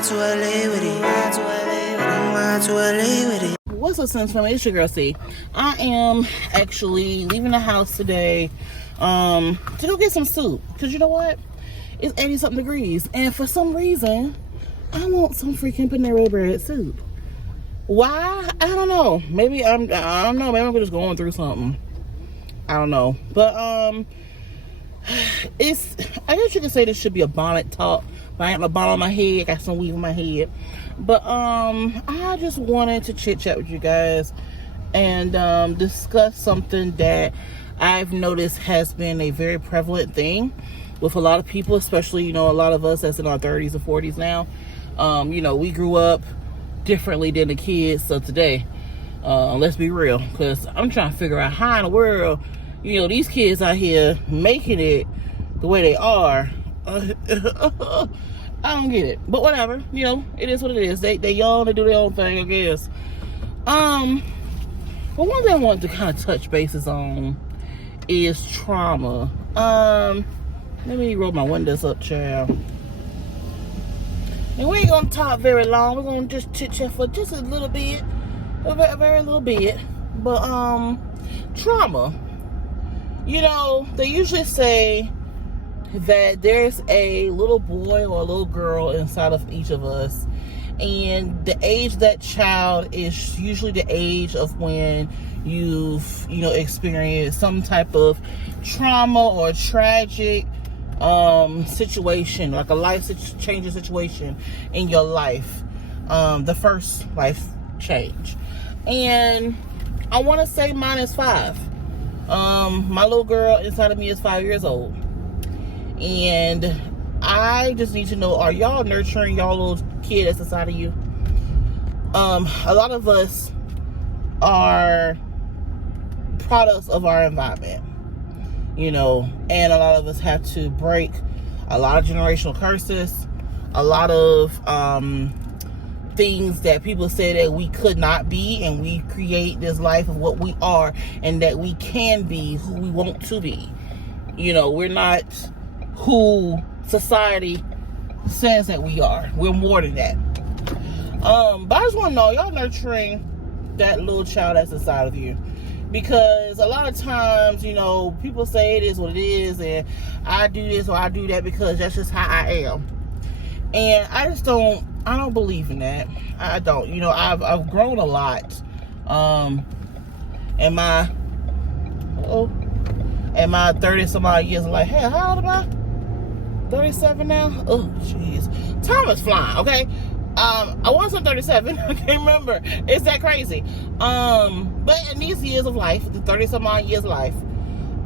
What's up, Sons Family? It's your girl C. I am actually leaving the house today to go get some soup. Because you know what? It's 80-something degrees. And for some reason, I want some freaking Panera Bread soup. Why? I don't know. Maybe I don't know. Maybe I'm just going through something. I don't know. But I guess you could say this should be a bonnet talk. But I ain't got no bonnet on my head. I got some weave on my head. But I just wanted to chit chat with you guys and discuss something that I've noticed has been a very prevalent thing with a lot of people, especially, a lot of us that's in our 30s and 40s now. We grew up differently than the kids of today. Let's be real, because I'm trying to figure out how in the world, these kids out here making it the way they are. I don't get it, but whatever. It is what it is. They young, they do their own thing, I guess. But one thing I wanted to kind of touch bases on is trauma. Let me roll my windows up, child. And we ain't gonna talk very long. We're gonna just chit chat for just a little bit, a very, very little bit. But trauma. They usually say that there's a little boy or a little girl inside of each of us, and the age of that child is usually the age of when you've experienced some type of trauma or tragic situation, like a life-changing situation in your life, the first life change. And I want to say mine is 5. My little girl inside of me is 5 years old. And I just need to know, are y'all nurturing y'all little kid that's inside of you? A lot of us are products of our environment, and a lot of us have to break a lot of generational curses, a lot of things that people say that we could not be, and we create this life of what we are and that we can be who we want to be. We're not who society says that we are. We're more than that. But I just want to know, y'all nurturing that little child that's inside of you? Because a lot of times, people say it is what it is, and I do this or I do that because that's just how I am. And I don't believe in that. I don't. I've grown a lot. In my 30 some odd years, I'm like, hey, how old am I? 37 now? Oh, jeez. Time is flying, okay? I was on 37. I can't remember. It's that crazy. But in these years of life, the 30-some odd years of life,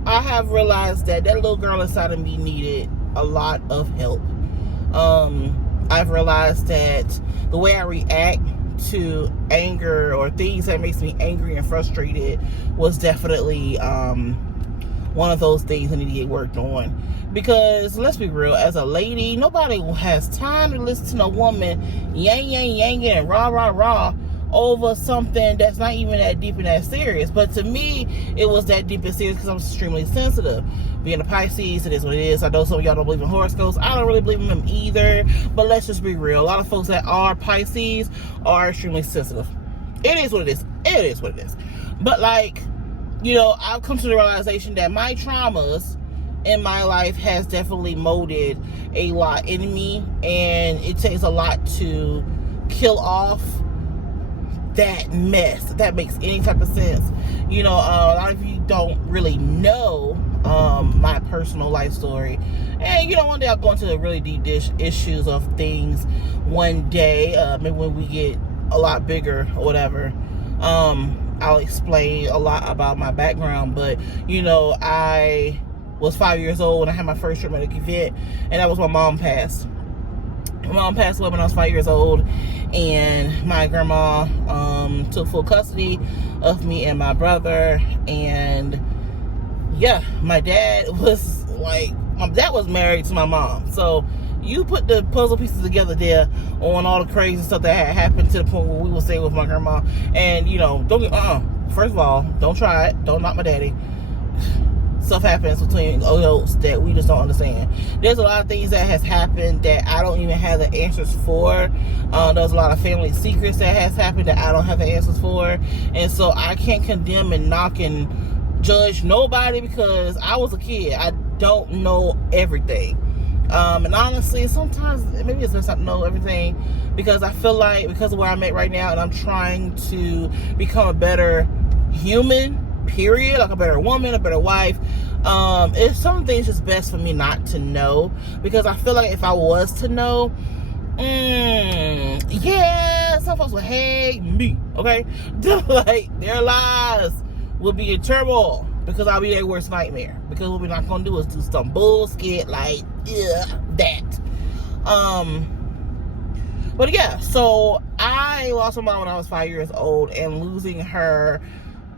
I have realized that little girl inside of me needed a lot of help. I've realized that the way I react to anger or things that makes me angry and frustrated was definitely one of those things that need to get worked on. Because let's be real, as a lady, nobody has time to listen to a woman yang and rah over something that's not even that deep and that serious. But to me, it was that deep and serious because I'm extremely sensitive. Being a Pisces, it is what it is. I know some of y'all don't believe in horoscopes. I don't really believe in them either. But let's just be real. A lot of folks that are Pisces are extremely sensitive. It is what it is. It is what it is. But I've come to the realization that my traumas in my life has definitely molded a lot in me, and it takes a lot to kill off that mess, if that makes any type of sense. A lot of you don't really know my personal life story, and one day I'll go into the really deep issues of things one day, maybe when we get a lot bigger or whatever. I'll explain a lot about my background, but I was 5 years old when I had my first traumatic event, and that was when my mom passed. My mom passed away when I was 5 years old, and my grandma took full custody of me and my brother. And my dad was married to my mom. So you put the puzzle pieces together there on all the crazy stuff that had happened to the point where we would stay with my grandma. And don't get first of all, don't try it. Don't knock my daddy. stuff happens between adults that we just don't understand. There's a lot of things that has happened that I don't even have the answers for. There's a lot of family secrets that has happened that I don't have the answers for. And so I can't condemn and knock and judge nobody because I was a kid. I don't know everything. And honestly, sometimes maybe it's best not to know everything, because I feel like because of where I'm at right now and I'm trying to become a better human, period, like a better woman, a better wife, it's some things just best for me not to know, because I feel like if I was to know, yeah, some folks would hate me, okay? Like, their lives will be in turmoil because I'll be their worst nightmare, because what we're not gonna do is do some bullshit like that. But yeah, so I lost my mom when I was 5 years old, and losing her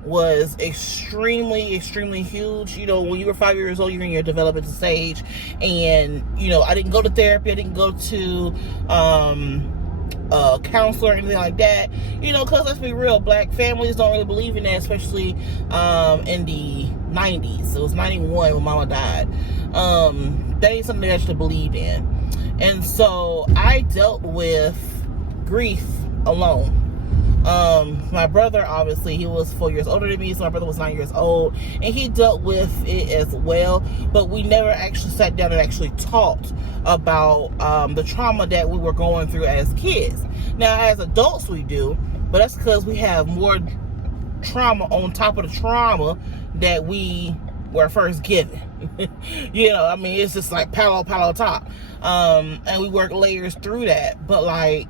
was extremely, extremely huge. You know, when you were 5 years old, you're in your developmental stage, and you know, I didn't go to therapy, I didn't go to a counselor or anything like that, you know, because let's be real, black families don't really believe in that, especially in the 90s. It was 91 when mama died. That ain't something they actually believed in. And so I dealt with grief alone. My brother, obviously, he was 4 years older than me, so my brother was 9 years old, and he dealt with it as well, but we never actually sat down and actually talked about the trauma that we were going through as kids. Now, as adults, we do, but that's because we have more trauma on top of the trauma that we were first given. You know, I mean, it's just like palo top. And we work layers through that, but like,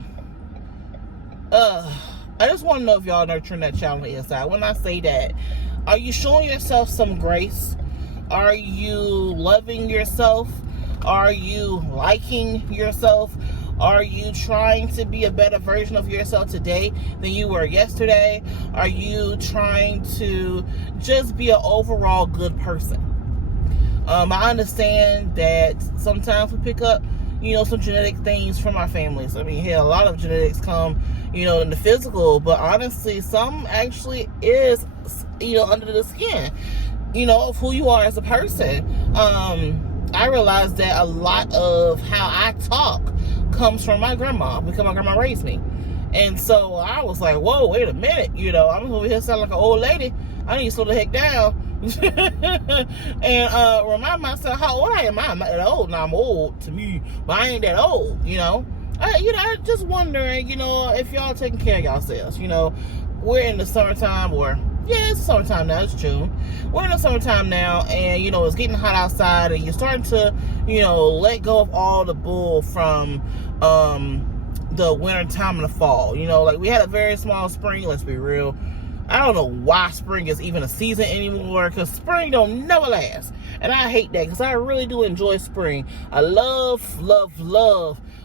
I just want to know if y'all nurturing that child on the inside. When I say that, are you showing yourself some grace? Are you loving yourself? Are you liking yourself? Are you trying to be a better version of yourself today than you were yesterday? Are you trying to just be an overall good person? I understand that sometimes we pick up, you know, some genetic things from our families. I mean, hell, a lot of genetics come, you know, in the physical, but honestly, some actually is, you know, under the skin, you know, of who you are as a person. I realized that a lot of how I talk comes from my grandma, because my grandma raised me. And so I was like, whoa, wait a minute, you know, I'm over here sounding like an old lady. I need to slow the heck down. And remind myself how old I am. I'm not that old. Now I'm old to me, but I ain't that old, you know. I just wondering, you know, if y'all taking care of yourselves. You know, we're in the summertime, or yeah, it's summertime now. It's June. We're in the summertime now, and you know, it's getting hot outside, and you're starting to, you know, let go of all the bull from the winter time and the fall. You know, like we had a very small spring. Let's be real. I don't know why spring is even a season anymore, because spring don't never last. And I hate that, because I really do enjoy spring. I love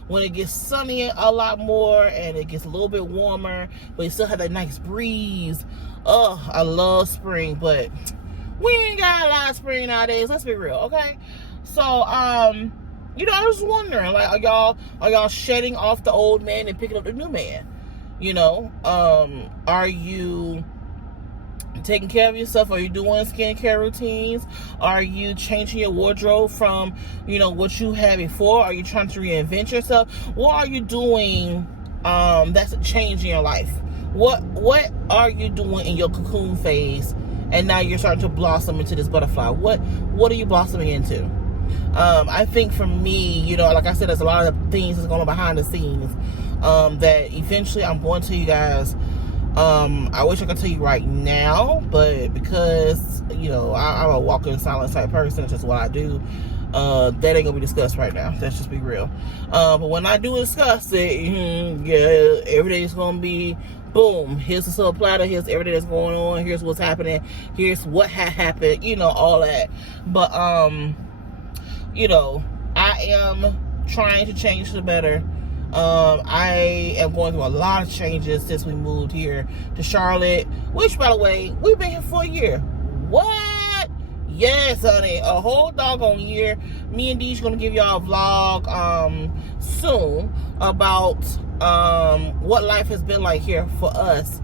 when it gets sunny a lot more and it gets a little bit warmer, but you still have that nice breeze. Oh, I love spring, but we ain't got a lot of spring nowadays. Let's be real, okay? So, you know, I was wondering, like, are y'all shedding off the old man and picking up the new man? You know, are you taking care of yourself? Are you doing skincare routines? Are you changing your wardrobe from, you know, what you had before? Are you trying to reinvent yourself? What are you doing that's changing your life? What are you doing in your cocoon phase, and now you're starting to blossom into this butterfly? What are you blossoming into? I think for me, you know, like I said, there's a lot of things that's going on behind the scenes that eventually I'm going to tell you guys. I wish I could tell you right now, but because, you know, I'm a walk in silence type person, it's just what I do. That ain't gonna be discussed right now. Let's just be real. But when I do discuss it, yeah, every day is gonna be boom. Here's the silver platter. Here's everything that's going on. Here's what's happening. Here's what had happened. You know, all that. But you know, I am trying to change for the better. I am going through a lot of changes since we moved here to Charlotte, which, by the way, we've been here for a year. What? Yes, honey, a whole doggone year. Me and Dee's gonna give y'all a vlog soon about what life has been like here for us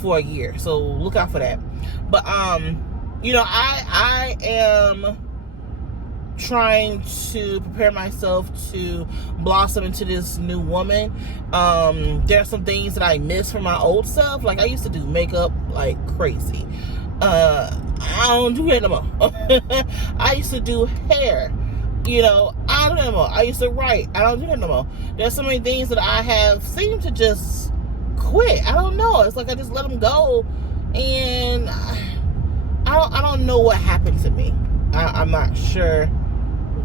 for a year. So look out for that. But I am trying to prepare myself to blossom into this new woman. There are some things that I miss from my old self. Like, I used to do makeup like crazy. I don't do it no more. I used to do hair. I don't do that no more. I used to write. I don't do that no more. There's so many things that I have seemed to just quit. I don't know. It's like I just let them go, and I don't know what happened to me. I'm not sure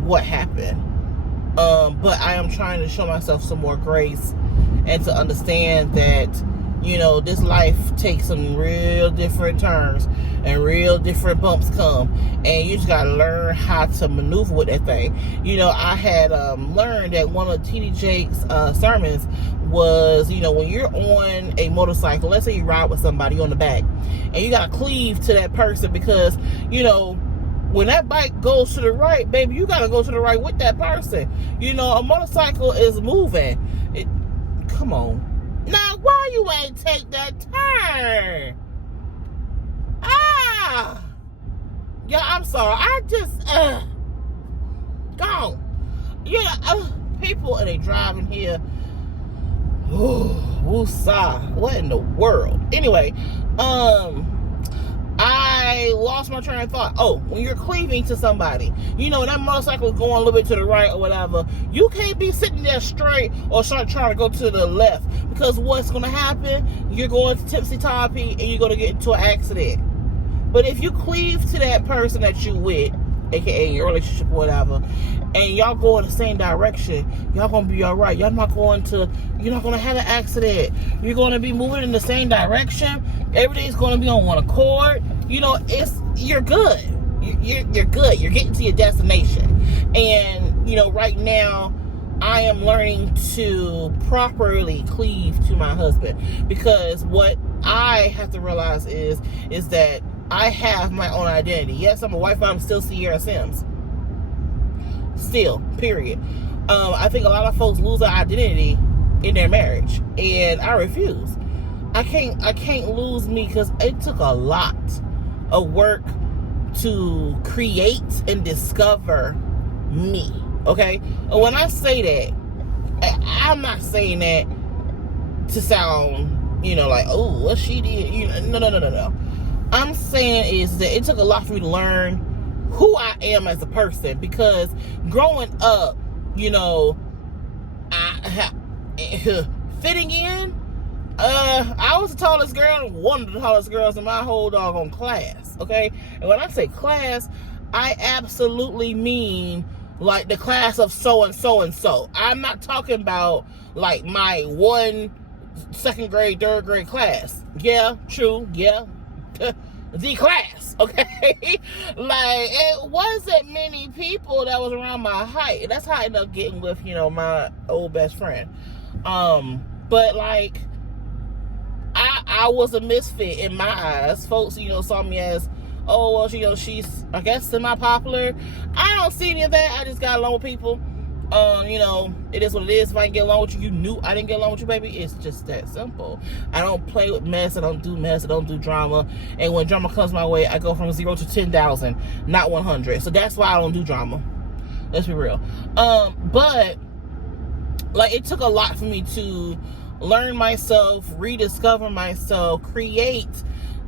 what happened. But I am trying to show myself some more grace and to understand that, this life takes some real different turns and real different bumps come, and you just gotta learn how to maneuver with that thing. I had learned that one of TD Jake's sermons was, when you're on a motorcycle, let's say you ride with somebody on the back, and you gotta cleave to that person because, when that bike goes to the right, baby, you gotta go to the right with that person. A motorcycle is moving. Come on. Now, why you ain't take that turn? Yeah, I'm sorry. I just, gone. People, and they driving here. Woosah. What in the world? Anyway, I lost my train of thought. Oh, when you're cleaving to somebody, that motorcycle is going a little bit to the right or whatever, you can't be sitting there straight or start trying to go to the left, because what's going to happen, you're going to tipsy-toppy and you're going to get into an accident. But if you cleave to that person that you with, aka your relationship or whatever, and y'all go in the same direction, y'all gonna be all right. You're not gonna have an accident. You're gonna be moving in the same direction. Everything's gonna be on one accord. You're good. You're good. You're getting to your destination. And right now, I am learning to properly cleave to my husband, because what I have to realize is that I have my own identity. Yes, I'm a wife, but I'm still Sierra Sims. Still, period. I think a lot of folks lose their identity in their marriage, and I refuse. I can't lose me, because it took a lot of work to create and discover me. Okay? And when I say that, I'm not saying that to sound, like, oh, what she did. No. I'm saying is that it took a lot for me to learn who I am as a person, because growing up, fitting in, I was the tallest girl, one of the tallest girls in my whole doggone class, okay? And when I say class, I absolutely mean like the class of so and so and so. I'm not talking about like my second grade, third grade class. Yeah, true, yeah. The class, okay? Like, it wasn't many people that was around my height. That's how I ended up getting with, my old best friend. But like, I was a misfit in my eyes. Folks, saw me as, oh, well, she's, I guess, semi-popular. I don't see any of that. I just got along with people. It is what it is. If I can get along with you, you knew I didn't get along with you, baby. It's just that simple. I don't play with mess. I don't do mess. I don't do drama. And when drama comes my way, I go from 0 to 10,000, not 100. So that's why I don't do drama. Let's be real. But like, it took a lot for me to learn myself, rediscover myself, create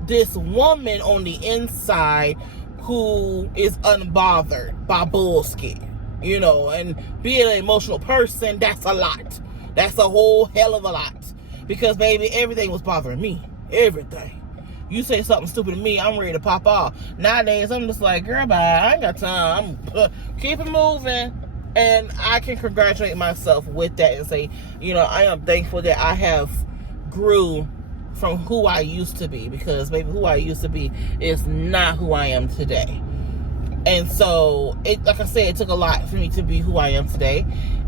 this woman on the inside who is unbothered by bullshit. And being an emotional person, that's a lot. That's a whole hell of a lot. Because, baby, everything was bothering me. Everything. You say something stupid to me, I'm ready to pop off. Nowadays, I'm just like, girl, bye. I ain't got time. Keep it moving. And I can congratulate myself with that and say, I am thankful that I have grew from who I used to be. Because, baby, who I used to be is not who I am today. And so, like I said, it took a lot for me to be who I am today.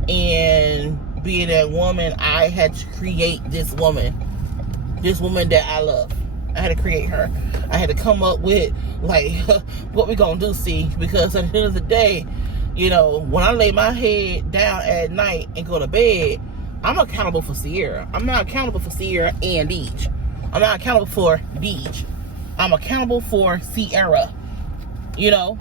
And being that woman, I had to create this woman that I love. I had to create her. I had to come up with, like, what we gonna do, see? Because at the end of the day, when I lay my head down at night and go to bed, I'm accountable for Sierra. I'm not accountable for Sierra and Deej. I'm not accountable for Deej. I'm accountable for Sierra. you know.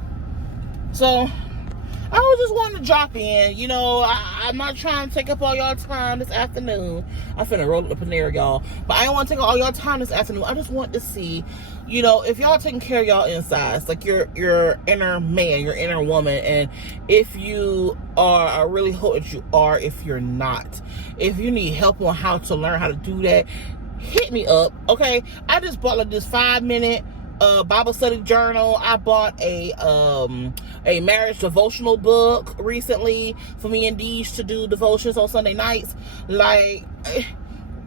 So I was just wanting to drop in. You know, I'm not trying to take up all y'all time this afternoon. I'm finna roll up the Panera, y'all. But I don't want to take up all y'all time this afternoon. I just want to see, you know, if y'all taking care of y'all insides, like your inner man, your inner woman, and if you are, I really hope that you are. If you're not, if you need help on how to learn how to do that, hit me up, okay? I just bought like this 5-minute Bible study journal. I bought a marriage devotional book recently for me and Deej to do devotions on Sunday nights. Like,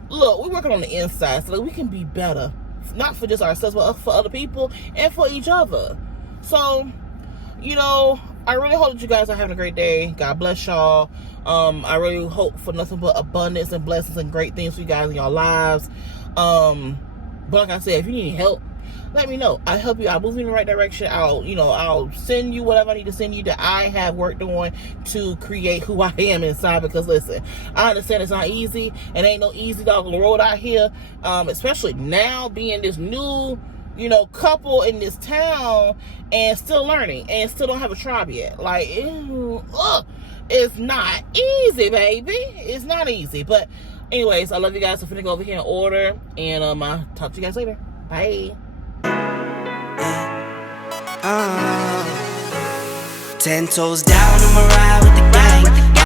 look, we're working on the inside so that we can be better, not for just ourselves, but for other people and for each other. So, you know, I really hope that you guys are having a great day. God bless y'all. I really hope for nothing but abundance and blessings and great things for you guys in your lives. But like I said, if you need help, let me know. I'll help you. I'll move you in the right direction. I'll send you whatever I need to send you that I have worked on to create who I am inside. Because listen, I understand it's not easy, and ain't no easy dog on the road out here. Especially now being this new, you know, couple in this town and still learning and still don't have a tribe yet. Like, it's not easy, baby. It's not easy. But anyways, I love you guys. I'm finna go over here and order, and I'll talk to you guys later. Bye. 10 toes down, I'ma ride with the